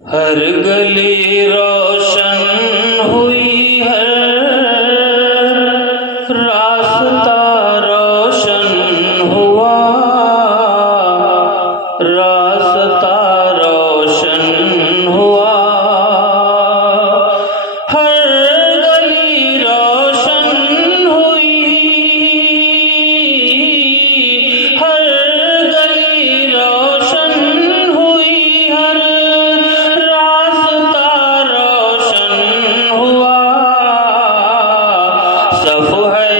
हर गली रोशन हुई है, रास्ता रोशन हुआ, रास्ता रोशन हुआ। हर गली रोशन हुई, हर गली रोशन हुई, हर रास्ता रोशन हुआ। सफ़ है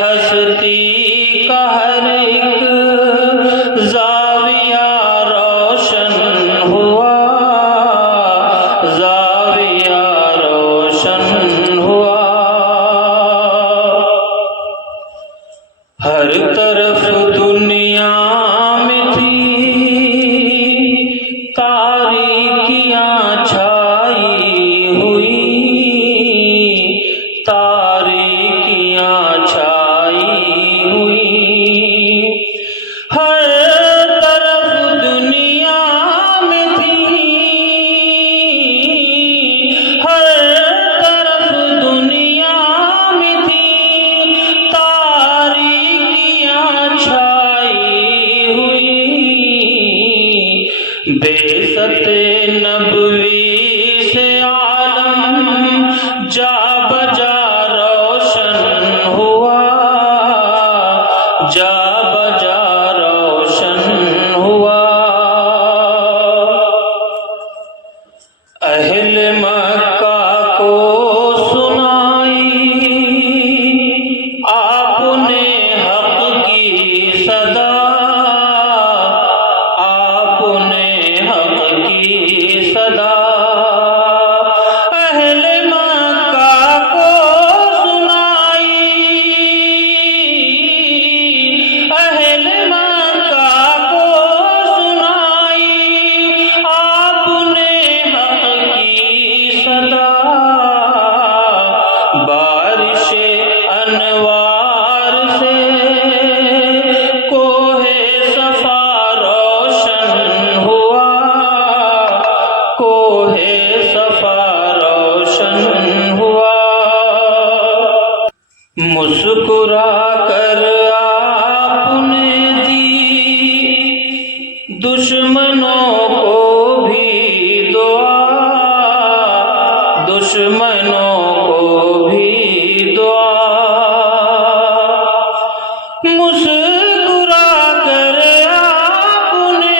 हस्ती का हर एक ज़ाविया रोशन हुआ, ज़ाविया रोशन हुआ। हर तरफ दुनिया में थी तारीकियां छाई हुई, तारीकियां छाई हुई। हर तरफ दुनिया में थी, हर तरफ दुनिया में थी तारीकियां छाई हुई। बेसते नबवी से आलम जा बजा रोशन हुआ, जा बजा रोशन हुआ। अहले मक्का को सुनाई आपने हक की सदा, आपने हक की सदा। अहले मक्का को सुनाई, अहले मक्का को सुनाई आपने हक की सदा। बारिशे अनवार से कोहे सफा रोशन हुआ, कोहे सफा रोशन हुआ। मुस्कुरा कर आपने दी दुश्मनों को भी दुआ, दुश्मनों को भी दुआ। मुस्कुरा कर आपने,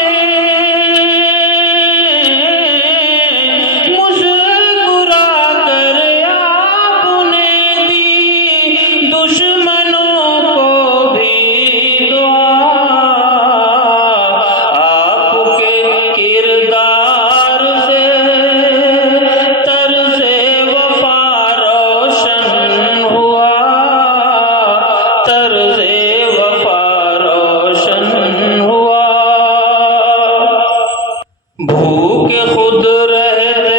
मुस्कुरा कर आपने दी दुश्मनों को भी दुआ। आपके किरदार से तर्ज़े वफ़ा रोशन हुआ, तर्ज़े वफ़ा रोशन हुआ। भूखे खुद रहते